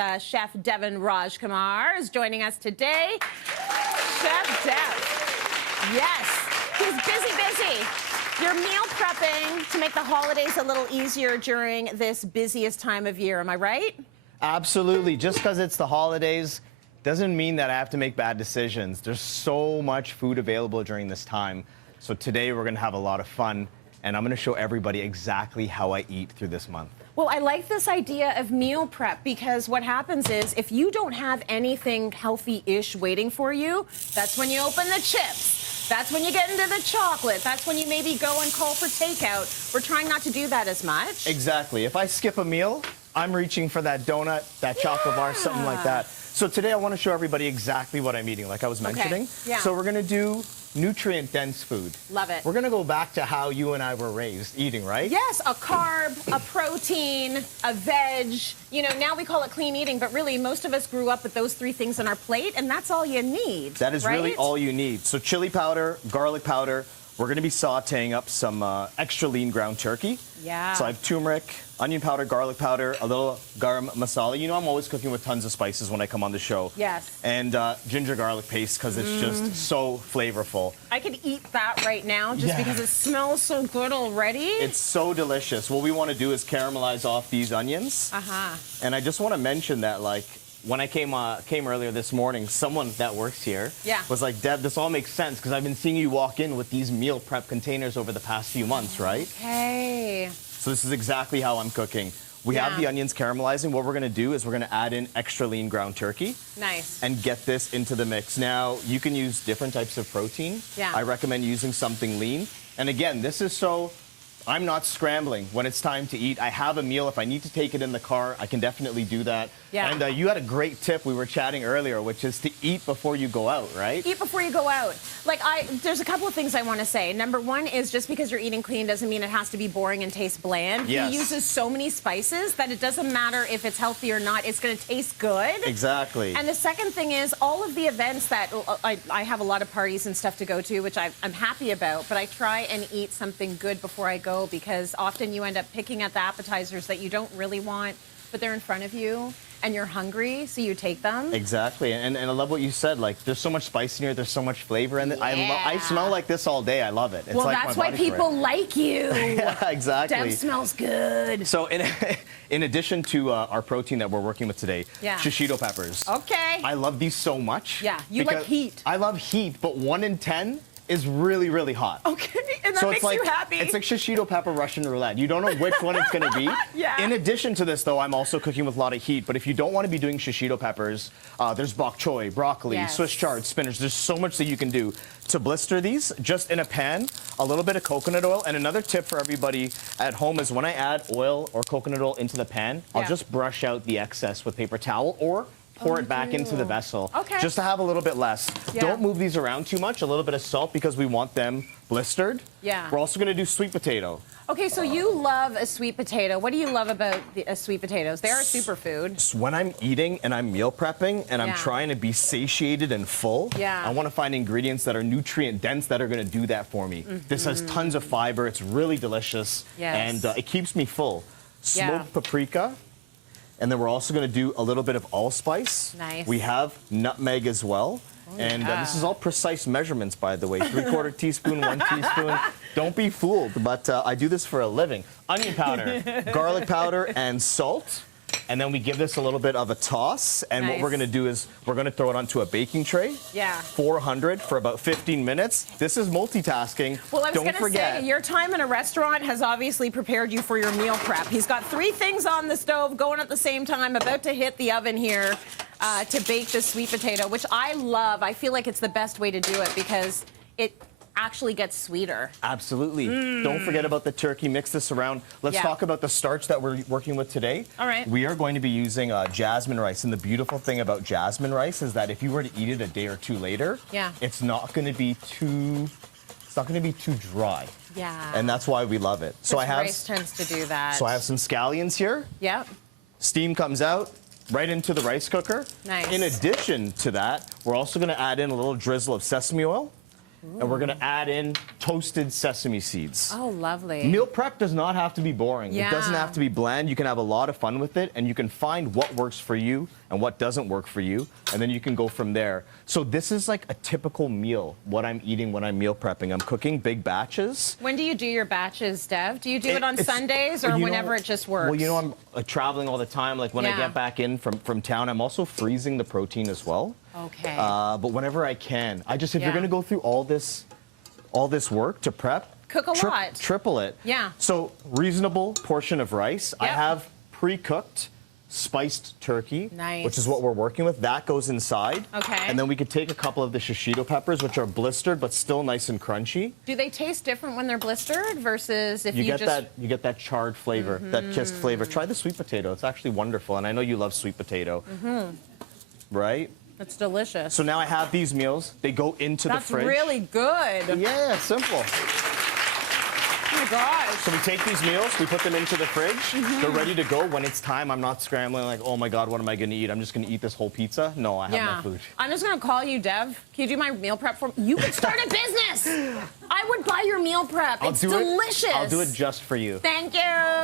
Chef Devan Rajkumar is joining us today. Chef Dev, yes, he's busy. You're meal prepping to make the holidays a little easier during this busiest time of year, am I right? Absolutely. Just because it's the holidays doesn't mean that I have to make bad decisions. There's so much food available during this time. So today we're going to have a lot of fun, and I'm going to show everybody exactly how I eat through this month. Well, I like this idea of meal prep because what happens is if you don't have anything healthy-ish waiting for you, that's when you open the chips. That's when you get into the chocolate. That's when you maybe go and call for takeout. We're trying not to do that as much. Exactly. If I skip a meal, I'm reaching for that donut, that chocolate bar, something like that. So today I want to show everybody exactly what I'm eating, like I was mentioning. Yeah. So we're going to do nutrient-dense food. Love it. We're going to go back to how you and I were raised eating, right? Yes, a carb, a protein, a veg. You know, now we call it clean eating, but really most of us grew up with those three things on our plate, and that's all you need. That is right? really all you need. So chili powder, garlic powder. We're going to be sauteing up some extra lean ground turkey. Yeah. So I have turmeric, onion powder, garlic powder, a little garam masala. You know I'm always cooking with tons of spices when I come on the show. Yes. And ginger garlic paste because it's just so flavorful. I could eat that right now just because it smells so good already. It's so delicious. What we want to do is caramelize off these onions. And I just want to mention that, like, when I came earlier this morning, someone that works here was like, Deb, this all makes sense because I've been seeing you walk in with these meal prep containers over the past few months, right? Okay. So this is exactly how I'm cooking. We have the onions caramelizing. What we're going to do is we're going to add in extra lean ground turkey. Nice. And get this into the mix. Now, you can use different types of protein. Yeah. I recommend using something lean. And again, this is so I'm not scrambling when it's time to eat. I have a meal. If I need to take it in the car, I can definitely do that. Yeah. And you had a great tip we were chatting earlier, which is to eat before you go out, right? Eat before you go out. Like, there's a couple of things I want to say. Number one is just because you're eating clean doesn't mean it has to be boring and taste bland. Yes. He uses so many spices that it doesn't matter if it's healthy or not. It's going to taste good. Exactly. And the second thing is all of the events that I have a lot of parties and stuff to go to, which I'm happy about, but I try and eat something good before I go because often you end up picking at the appetizers that you don't really want, but they're in front of you and you're hungry, so you take them. Exactly, and I love what you said. Like, there's so much spice in here, there's so much flavor in it. I smell like this all day. I love it. It's well, like that's my why body people like you. Yeah, exactly. Deb smells good. So in addition to our protein that we're working with today, shishito peppers. Okay. I love these so much. Yeah, you like heat. I love heat, but 1 in 10 is really, really hot. Okay, and that makes you happy. It's like shishito pepper Russian roulette. You don't know which one it's going to be. Yeah. In addition to this, though, I'm also cooking with a lot of heat. But if you don't want to be doing shishito peppers, there's bok choy, broccoli, Swiss chard, spinach. There's so much that you can do. To blister these, just in a pan, a little bit of coconut oil. And another tip for everybody at home is when I add oil or coconut oil into the pan, I'll just brush out the excess with paper towel or pour it back into the vessel, just to have a little bit less. Don't move these around too much, a little bit of salt because we want them blistered. Yeah. We're also gonna do sweet potato. Okay, so you love a sweet potato. What do you love about sweet potatoes? They are a superfood. So when I'm eating and I'm meal prepping and I'm trying to be satiated and full, I wanna find ingredients that are nutrient dense that are gonna do that for me. This has tons of fiber, it's really delicious, and it keeps me full. Smoked paprika. And then we're also going to do a little bit of allspice. Nice. We have nutmeg as well. And this is all precise measurements, by the way. 3/4 teaspoon, 1 teaspoon. Don't be fooled, but I do this for a living. Onion powder, garlic powder, and salt. And then we give this a little bit of a toss. And what we're going to do is we're going to throw it onto a baking tray. 400 for about 15 minutes. This is multitasking. Well, I was going to say, your time in a restaurant has obviously prepared you for your meal prep. He's got 3 things on the stove going at the same time, about to hit the oven here to bake this sweet potato, which I love. I feel like it's the best way to do it because it actually gets sweeter. Absolutely. Don't forget about the turkey. Mix this around. Let's talk about the starch that we're working with today. All right. We are going to be using jasmine rice, and the beautiful thing about jasmine rice is that if you were to eat it a day or 2 later, it's not going to be too dry. Yeah. And that's why we love it. So rice tends to do that. So I have some scallions here. Yep. Steam comes out right into the rice cooker. Nice. In addition to that, we're also going to add in a little drizzle of sesame oil. and we're gonna add in toasted sesame seeds. Oh, lovely. Meal prep does not have to be boring. Yeah. It doesn't have to be bland. You can have a lot of fun with it, and you can find what works for you and what doesn't work for you, and then you can go from there. So this is like a typical meal, what I'm eating when I'm meal prepping. I'm cooking big batches. When do you do your batches, Dev? Do you do it on It's- Sundays or you know, whenever it just works? Well, you know, I'm traveling all the time. Like when I Yeah. get back in from town, I'm also freezing the protein as well. Okay. But whenever I can, if Yeah. you're gonna go through all this work to prep, Cook a lot. triple it. Yeah. So reasonable portion of rice. I Yep. have pre-cooked spiced turkey, Nice. which is what we're working with. That goes inside. Okay. And then we could take a couple of the shishito peppers, which are blistered but still nice and crunchy. Do they taste different when they're blistered versus if you You just... get that charred flavor, that kissed flavor. Try the sweet potato. It's actually wonderful, and I know you love sweet potato. Right? It's delicious. So now I have these meals. They go into That's the fridge. really good. Yeah, simple. Oh my gosh. So we take these meals, we put them into the fridge. They're ready to go. When it's time, I'm not scrambling like, oh my God, what am I going to eat? I'm just going to eat this whole pizza. No, I have my food. I'm just going to call you, Dev. Can you do my meal prep for me? You could start a business. I would buy your meal prep. It's delicious. I'll do it just for you. Thank you.